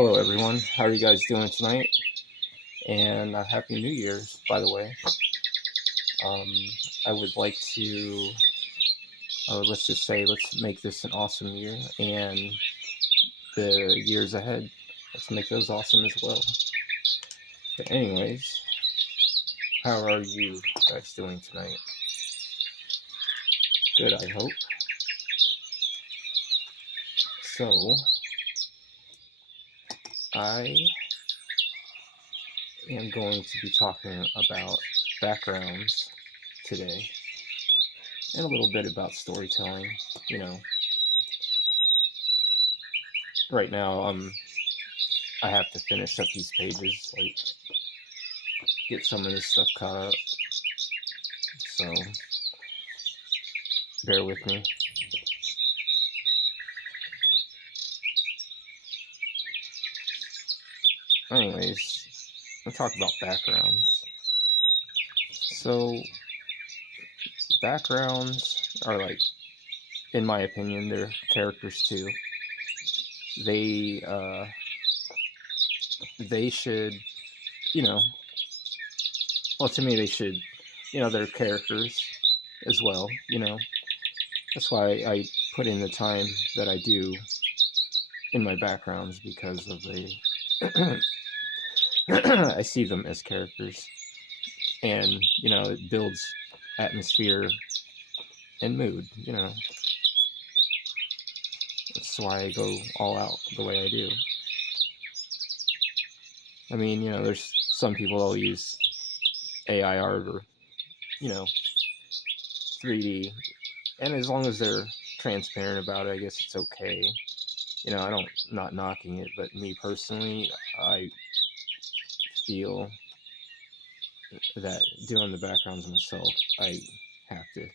Hello, everyone. How are you guys doing tonight? And Happy New Year's, by the way. Um, I would like to, let's just say, let's make this an awesome year, and the years ahead, let's make those awesome as well. But, anyways, how are you guys doing tonight? Good, I hope. So, I am going to be talking about backgrounds today and a little bit about storytelling. You know, right now, I have to finish up these pages, like get some of this stuff caught up. So bear with me. Anyways, let's talk about backgrounds. So backgrounds are, like, in my opinion, they're characters too. They should, you know, well, to me, they should, they're characters as well, That's why I put in the time that I do in my backgrounds, because of I see them as characters, and, it builds atmosphere and mood, That's why I go all out the way I do. I mean, there's some people that'll use AI art or, 3D, and as long as they're transparent about it, I guess it's okay. Not knocking it, but me personally, I feel that doing the backgrounds myself, I have to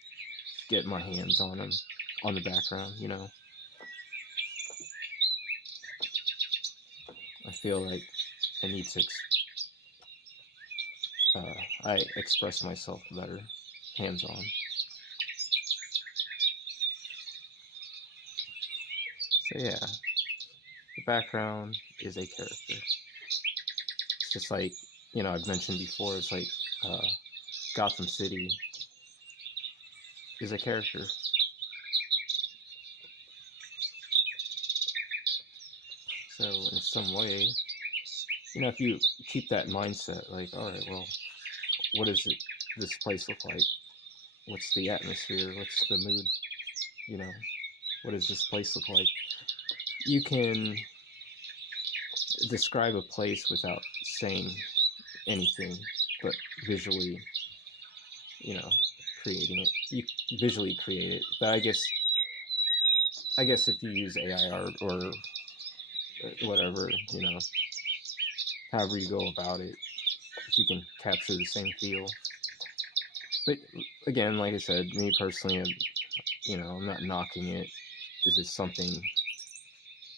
get my hands on them, on the background, I feel like I need to I express myself better hands-on. So yeah, the background is a character. It's just like, I've mentioned before, it's like Gotham City is a character. So in some way, if you keep that mindset, like, all right, well, what does this place look like? What's the atmosphere? What's the mood? What does this place look like? You can describe a place without saying anything, but visually, creating it. You visually create it. But I guess if you use AI art or whatever, however you go about it, if you can capture the same feel. But again, like I said, me personally, I'm not knocking it. It's just something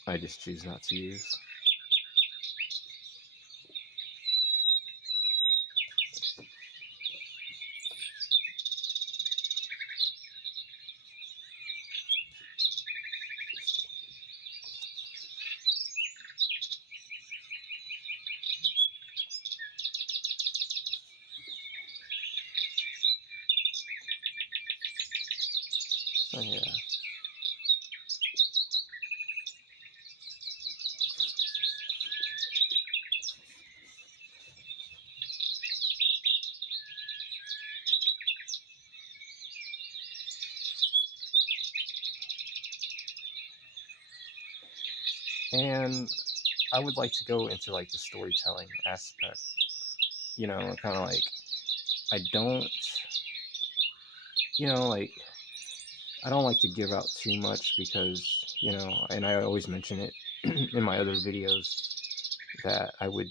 I just choose not to use. So yeah. And I would like to go into, like, the storytelling aspect. Kind of like, I don't, like, I don't like to give out too much because, and I always mention it in my other videos, that I would,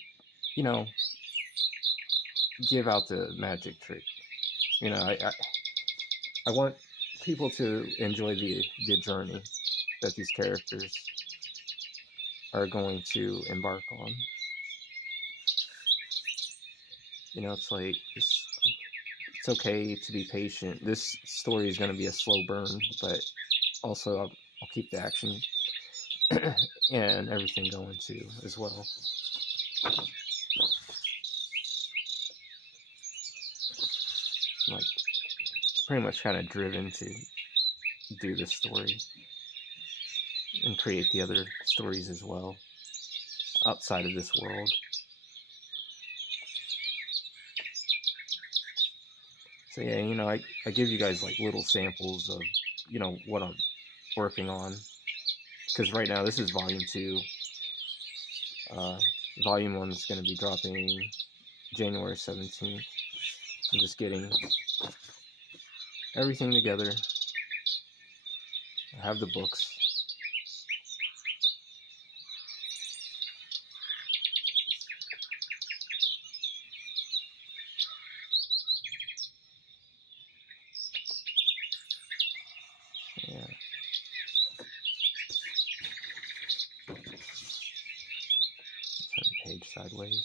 give out the magic trick. I want people to enjoy the journey that these characters are going to embark on. It's like, it's okay to be patient. This story is going to be a slow burn, but also I'll keep the action and everything going too as well. Like pretty much kind of driven to do this story and create the other stories as well outside of this world. So yeah, you know, I give you guys like little samples of, you know, what I'm working on, because right now this is volume 2. Volume 1 is going to be dropping January 17th. I'm just getting everything together. I have the books. Yeah. Turn the page sideways.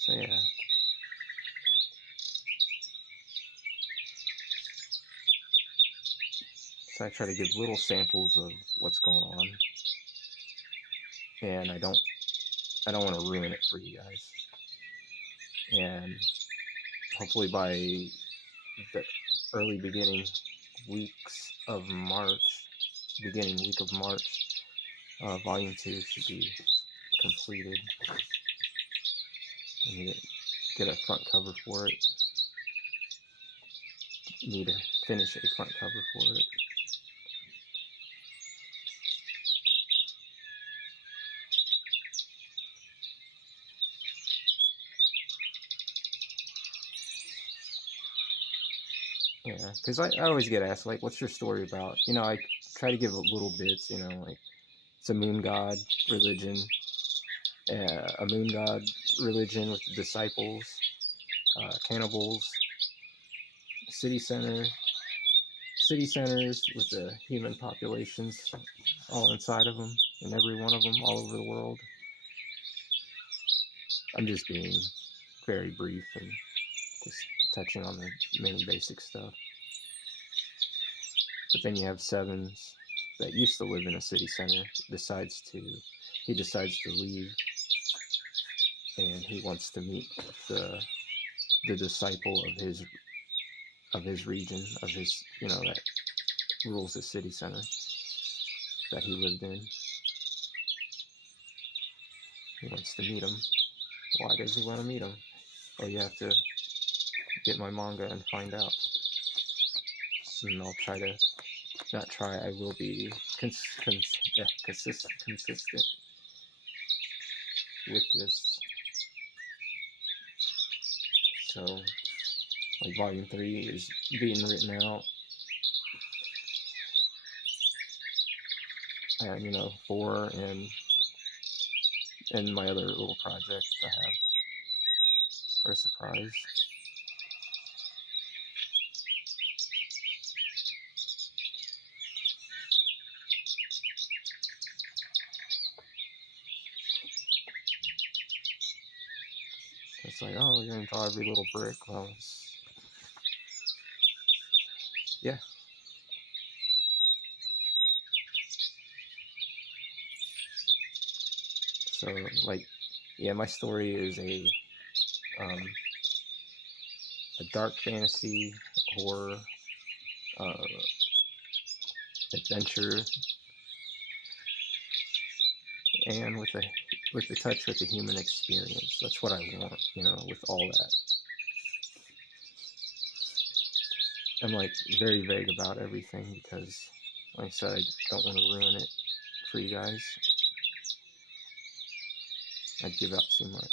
So yeah. So I try to give little samples of what's going on, and I don't want to ruin it for you guys. And hopefully by the early beginning weeks of March, beginning week of March, volume 2 should be completed. I need to get a front cover for it. Need to finish a front cover for it. Yeah, because I always get asked, like, what's your story about? You know, I try to give little bits, you know, like, it's a moon god religion, a moon god religion with the disciples, cannibals, city centers with the human populations all inside of them, and every one of them all over the world. I'm just being very brief and just touching on the main basic stuff. But then you have Sevens that used to live in a city center, decides to leave, and he wants to meet the disciple of his region, of his, you know, that rules the city center that he lived in. He wants to meet him. Why does he want to meet him? Well, you have to get my manga and find out. And I'll try to, not try, I will be consistent with this. So, like, volume 3 is being written out. And, you know, 4 and my other little project I have for a surprise. It's like, oh, you're gonna draw every little brick. Well, yeah. So, like, yeah, my story is a dark fantasy, horror, adventure, and with the touch with the human experience. That's what I want, you know, with all that. I'm like very vague about everything because, like I said, I don't want to ruin it for you guys. I'd give out too much.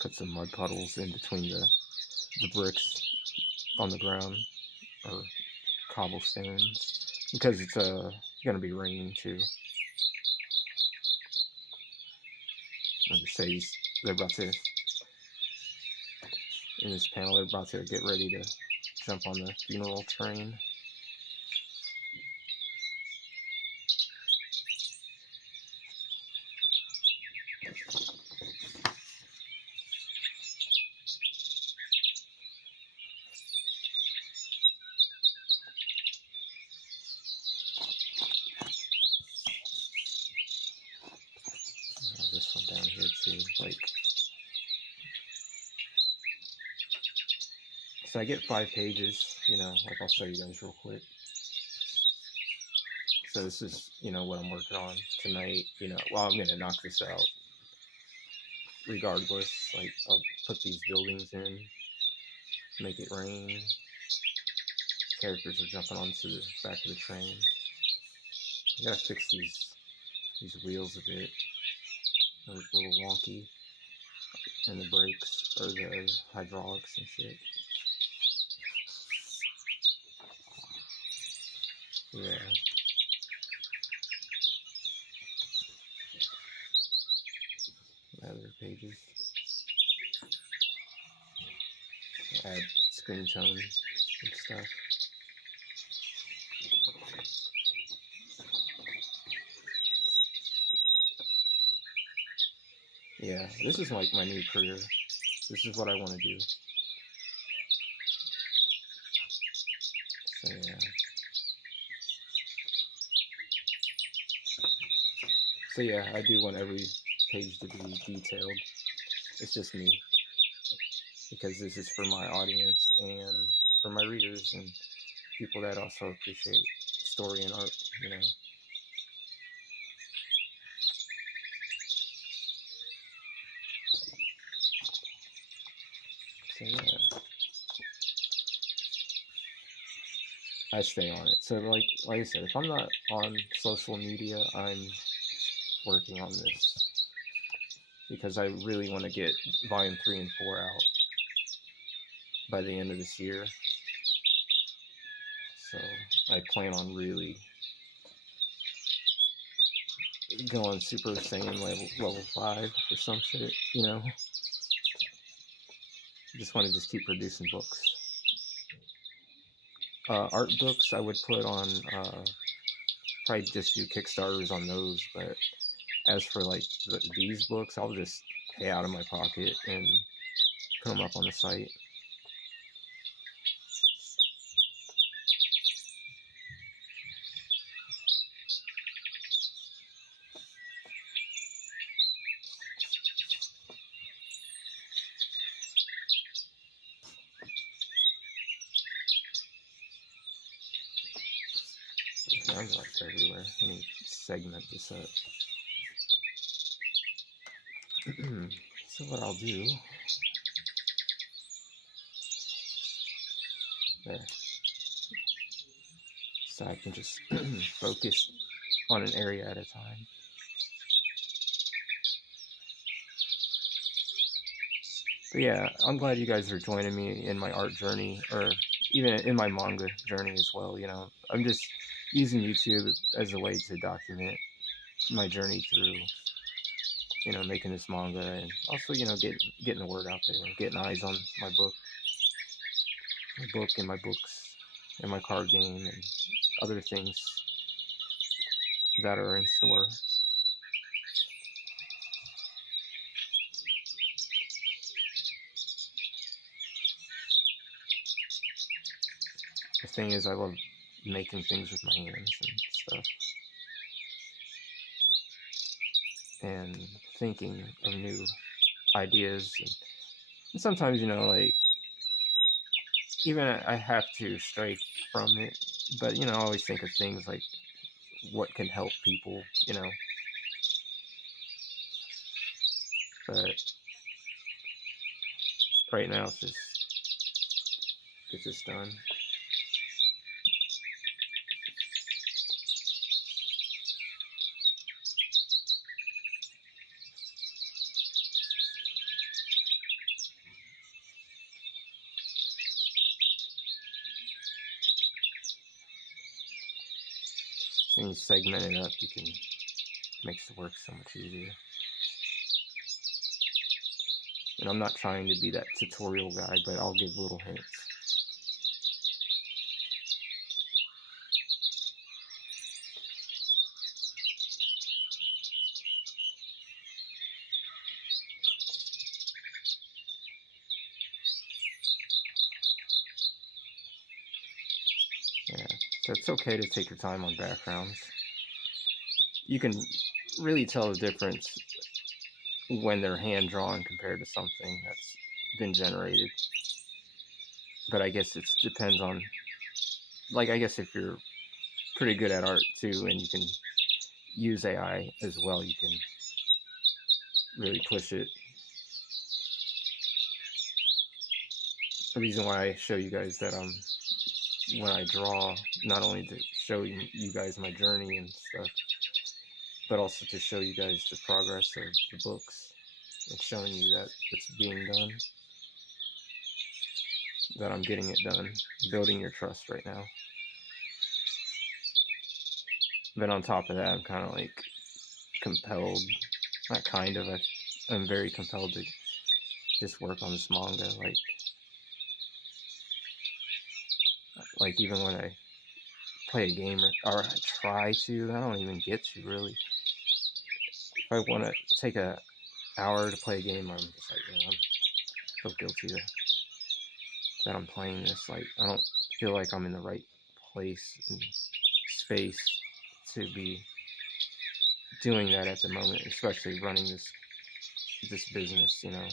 Put some mud puddles in between the bricks on the ground, or cobblestones, because it's gonna be raining too. I'll just say they're about to, in this panel, they're about to get ready to jump on the funeral train. This one down here too, like, so I get 5 pages, you know, like I'll show you guys real quick. So this is, you know, what I'm working on tonight, you know, well, I'm gonna knock this out regardless. Like, I'll put these buildings in, make it rain, characters are jumping onto the back of the train. I gotta fix these wheels a bit. They're a little wonky, and the brakes, or the hydraulics and shit. Yeah. Other pages. Add screen tone and stuff. Yeah, this is like my new career. This is what I want to do. So yeah. So yeah, I do want every page to be detailed. It's just me, because this is for my audience and for my readers and people that also appreciate story and art, you know. So yeah, I stay on it. So like I said, if I'm not on social media, I'm working on this, because I really want to get volume 3 and 4 out by the end of this year. So I plan on really going Super Saiyan level 5 or some shit, you know. Just want to just keep producing books. Art books I would put on, probably just do Kickstarters on those, but as for like these books, I'll just pay out of my pocket and put them up on the site. Sounds like everywhere. Let me segment this up. So what I'll do, there, so I can just focus on an area at a time. But yeah, I'm glad you guys are joining me in my art journey, or even in my manga journey as well. You know, I'm just using YouTube as a way to document my journey through, you know, making this manga, and also, you know, getting the word out there, getting eyes on my book and my books and my card game and other things that are in store. The thing is, I love making things with my hands and stuff, and thinking of new ideas, and sometimes, you know, like, even I have to stray from it, but, you know, I always think of things like what can help people, you know. But right now, it's just get this done. So when you segment it up, you can makes the work so much easier. And I'm not trying to be that tutorial guy, but I'll give little hints. Yeah, so it's okay to take your time on backgrounds. You can really tell the difference when they're hand-drawn compared to something that's been generated. But I guess it depends on, like, I guess if you're pretty good at art too and you can use AI as well, you can really push it. The reason why I show you guys that when I draw, not only to show you guys my journey and stuff, but also to show you guys the progress of the books and showing you that it's being done, that I'm getting it done, building your trust right now. But on top of that, I'm kind of like compelled, not kind of, I'm very compelled to just work on this manga. Like even when I play a game or I try to, I don't even get to really. If I want to take an hour to play a game, I'm just like, I feel guilty that I'm playing this. Like, I don't feel like I'm in the right place and space to be doing that at the moment, especially running this business, you know.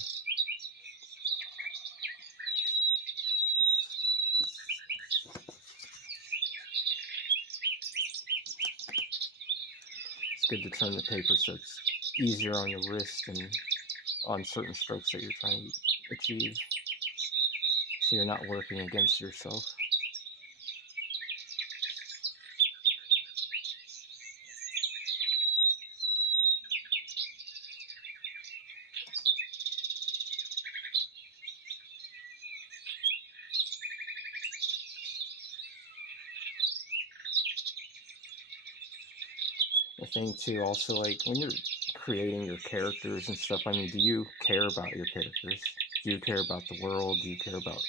It's good to turn the paper so it's easier on your wrist and on certain strokes that you're trying to achieve, so you're not working against yourself. I think too, also, like when you're creating your characters and stuff, I mean, do you care about your characters? Do you care about the world? Do you care about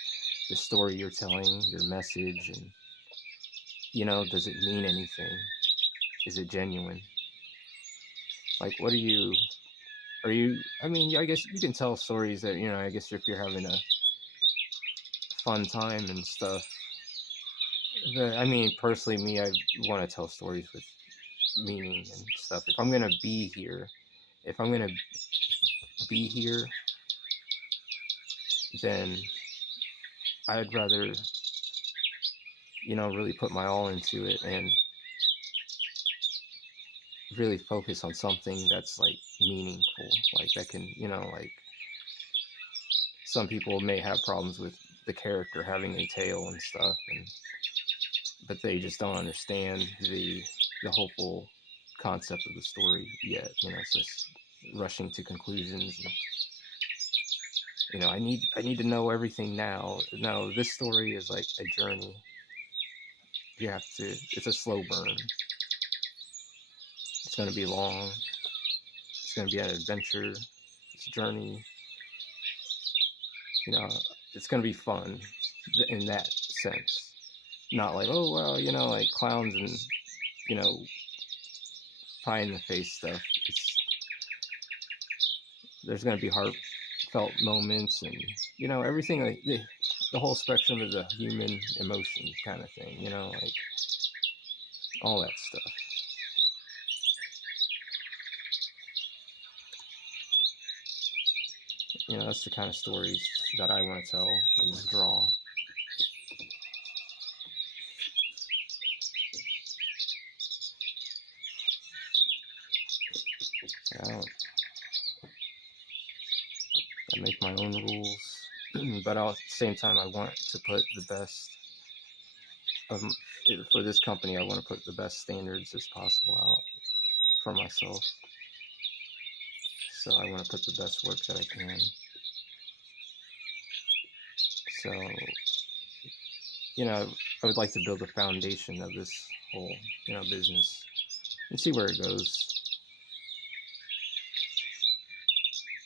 the story you're telling, your message, and, you know, does it mean anything? Is it genuine? Like, what are you, I mean, I guess you can tell stories that, you know, I guess if you're having a fun time and stuff. But, I mean, personally, me, I want to tell stories with meaning and stuff. If I'm gonna be here, then I'd rather, you know, really put my all into it and really focus on something that's like meaningful, like that can, you know, like some people may have problems with the character having a tail and stuff, but they just don't understand the hopeful concept of the story yet. You know, it's just rushing to conclusions. And, you know, I need to know everything now. No, this story is like a journey. You have to. It's a slow burn. It's going to be long. It's going to be an adventure. It's a journey. You know, it's going to be fun in that sense. Not like, oh, well, you know, like clowns and, you know, pie in the face stuff. There's going to be heartfelt moments and, you know, everything, like the whole spectrum of the human emotions kind of thing, you know, like all that stuff. You know, that's the kind of stories that I want to tell and draw. I make my own rules, but at the same time, I want to put the best for this company. I want to put the best standards as possible out for myself. So I want to put the best work that I can. So, you know, I would like to build a foundation of this whole, you know, business and see where it goes.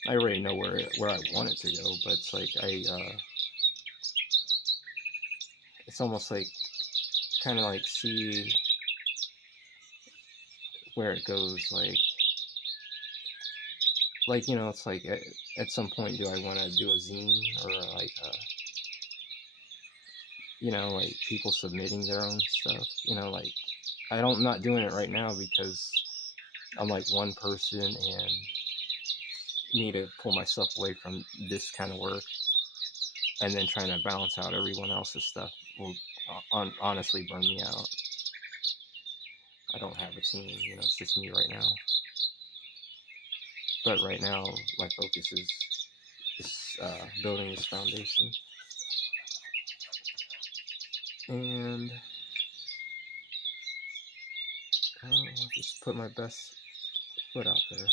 I already know where I want it to go, but it's like it's almost like kind of like see where it goes, like you know, it's like at some point, do I want to do a zine or like you know, like people submitting their own stuff, you know, like I'm not doing it right now because I'm like one person and need to pull myself away from this kind of work, and then trying to balance out everyone else's stuff will honestly burn me out. I don't have a team, you know, it's just me right now. But right now, my focus is building this foundation, and I'll just put my best foot out there.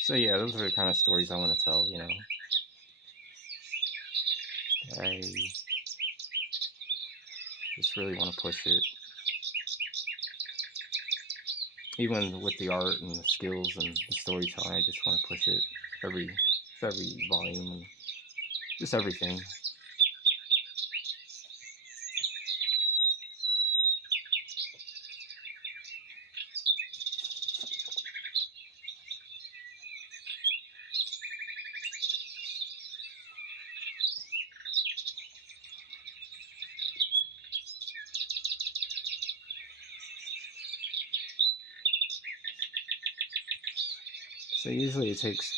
So yeah, those are the kind of stories I want to tell. You know, I just really want to push it, even with the art and the skills and the storytelling. I just want to push it every volume and just everything. So usually it takes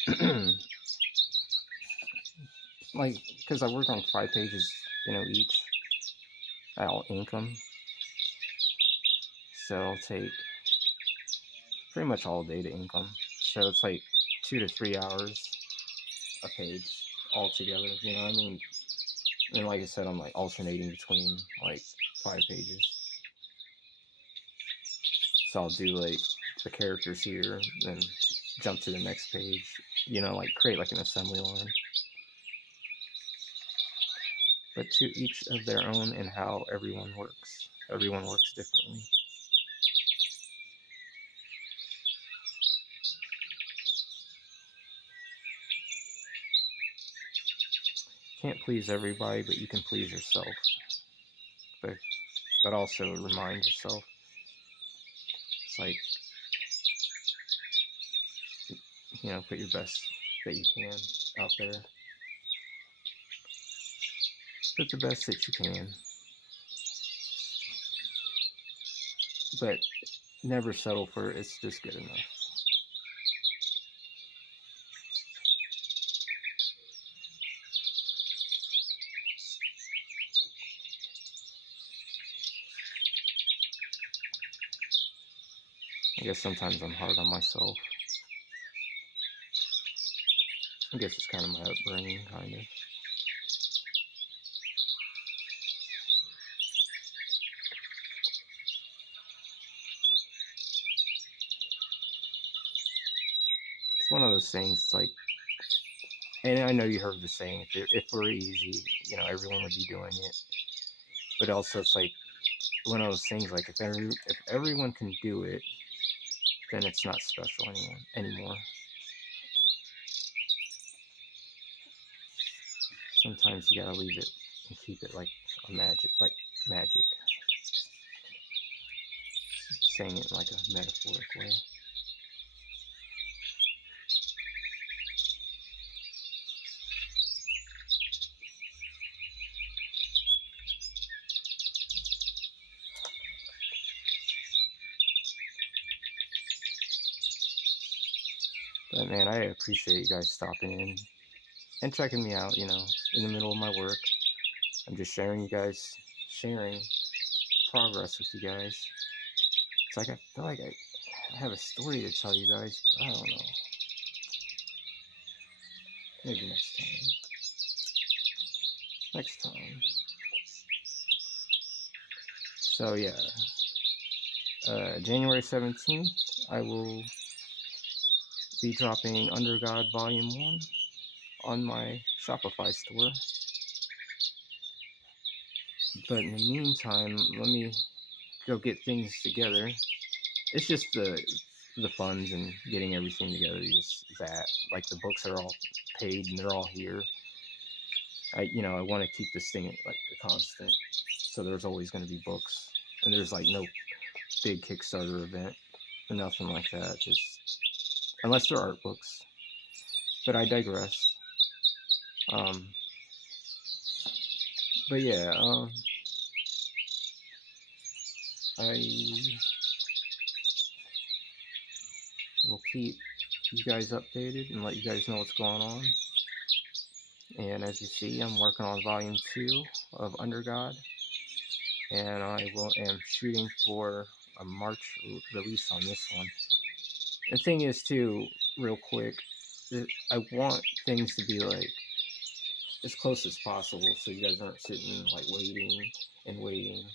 like because I work on 5 pages, you know, each at income. So I'll take pretty much all day to income. So it's like 2 to 3 hours a page altogether. You know, I mean, and like I said, I'm like alternating between like 5 pages. So I'll do like the characters here, then jump to the next page. You know, like create like an assembly line. But to each of their own and how everyone works. Everyone works differently. Can't please everybody, but you can please yourself. But also remind yourself. It's like, you know, put your best that you can out there. Put the best that you can. But never settle for it's just good enough. I guess sometimes I'm hard on myself. I guess it's kind of my upbringing, kind of. It's one of those things, like, and I know you heard the saying, if we're easy, you know, everyone would be doing it. But also, it's like one of those things, like, if everyone can do it, then it's not special anymore. Sometimes you gotta leave it and keep it like a magic, saying it in like a metaphoric way. But man, I appreciate you guys stopping in and checking me out, you know, in the middle of my work. I'm just sharing progress with you guys. It's like I feel like I have a story to tell you guys, but I don't know. Maybe next time. Next time. So yeah, January 17th, I will be dropping Under God Volume 1 on my Shopify store. But in the meantime, let me go get things together. It's just the funds and getting everything together. Just that, like the books are all paid and they're all here. I want to keep this thing like a constant, so there's always going to be books, and there's like no big Kickstarter event or nothing like that. Just unless they're art books. But I digress. But yeah, I will keep you guys updated and let you guys know what's going on. And as you see, I'm working on Volume 2 of Under God, and I am shooting for a March release on this one. The thing is, too, real quick, I want things to be like as close as possible, so you guys aren't sitting like waiting and waiting.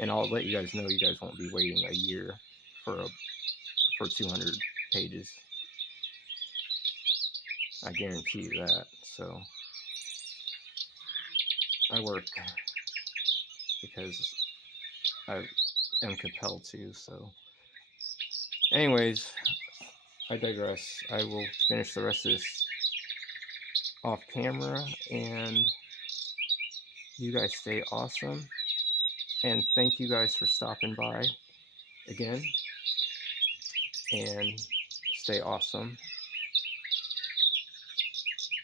And I'll let you guys know you guys won't be waiting a year for 200 pages. I guarantee you that. So I work because I am compelled to. So anyways, I digress. I will finish the rest of this off camera, and you guys stay awesome. And thank you guys for stopping by again. And stay awesome.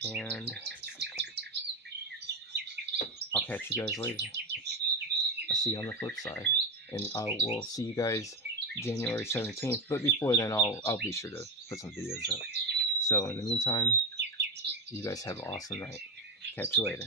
And I'll catch you guys later. I'll see you on the flip side. And I will see you guys January 17th. But before then, I'll be sure to put some videos up. So in the meantime, you guys have an awesome night. Catch you later.